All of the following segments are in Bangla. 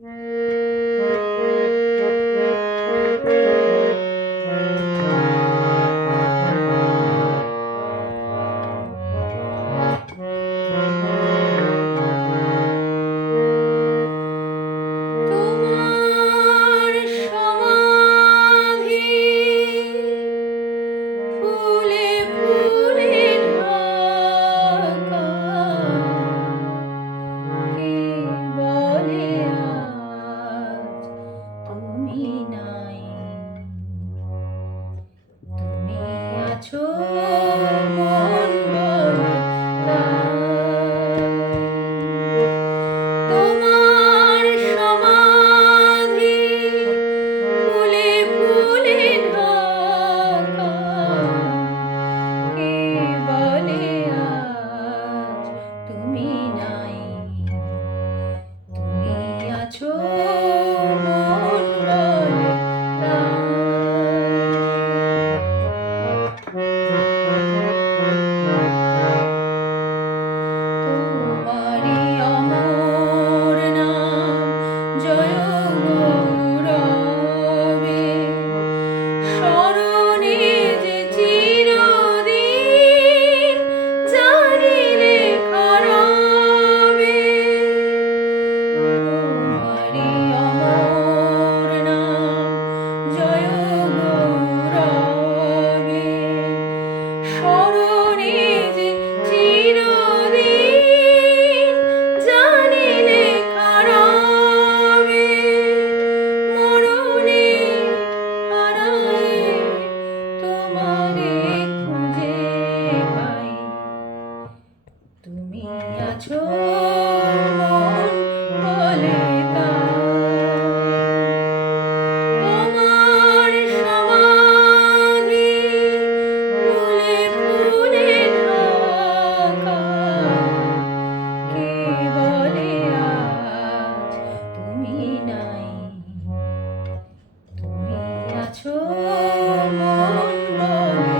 তোমার সমাধি ফুলে ফুলে ঢাকা, কে বলে আজ তুমি নাই? তুমি আছো মন বলে তাই। তোমার সমাধি ফুলে ফুলে ঢাকা, কে বলে আজ তুমি নাই? তুমি আছো মন বলে তাই। তোমারি অমর নাম জয় গৌরবে, স্মরণে যে চিরদিন জানিলে রবে। তোমারি অমর নাম জয় গৌরবে, স্মরণে যে চিরদিন জানিলে রবে। মরণে হারায়ে তোমারে খুঁজে পাই। তুমি আছো মন বলে তাই। তোমার সমাধি ফুলে ফুলে ঢাকা, কে বলে আজ তুমি নাই? তুমি আছো মন বলে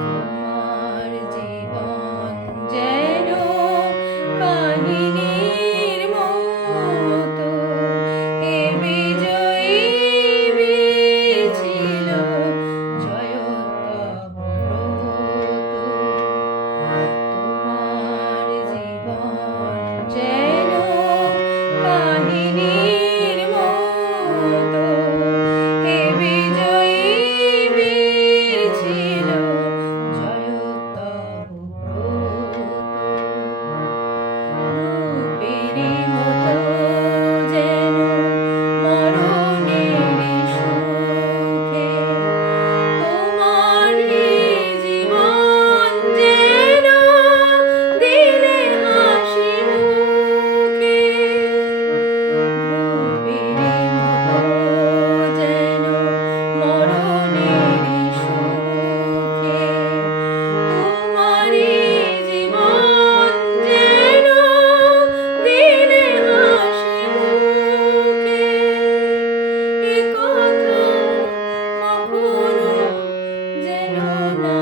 তোমার জীবন যেন কাহিনীর মতো, এ বিজয়ী বীর ছিল জয় তব ব্রত। তোমার জীবন যেন কাহিনীর মতো, এ বিজয়ী বীর ছিল জয় তব ব্রত। রূপেরই মতো যেন মরণেরই সুখে, তোমারই জীবন যেন দিলে হাসি মুখে। রূপেরই মতো যেন মরণেরই সুখে, তোমারই জীবন যেন দিলে হাসি মুখে। এ কথা কখনো যেন না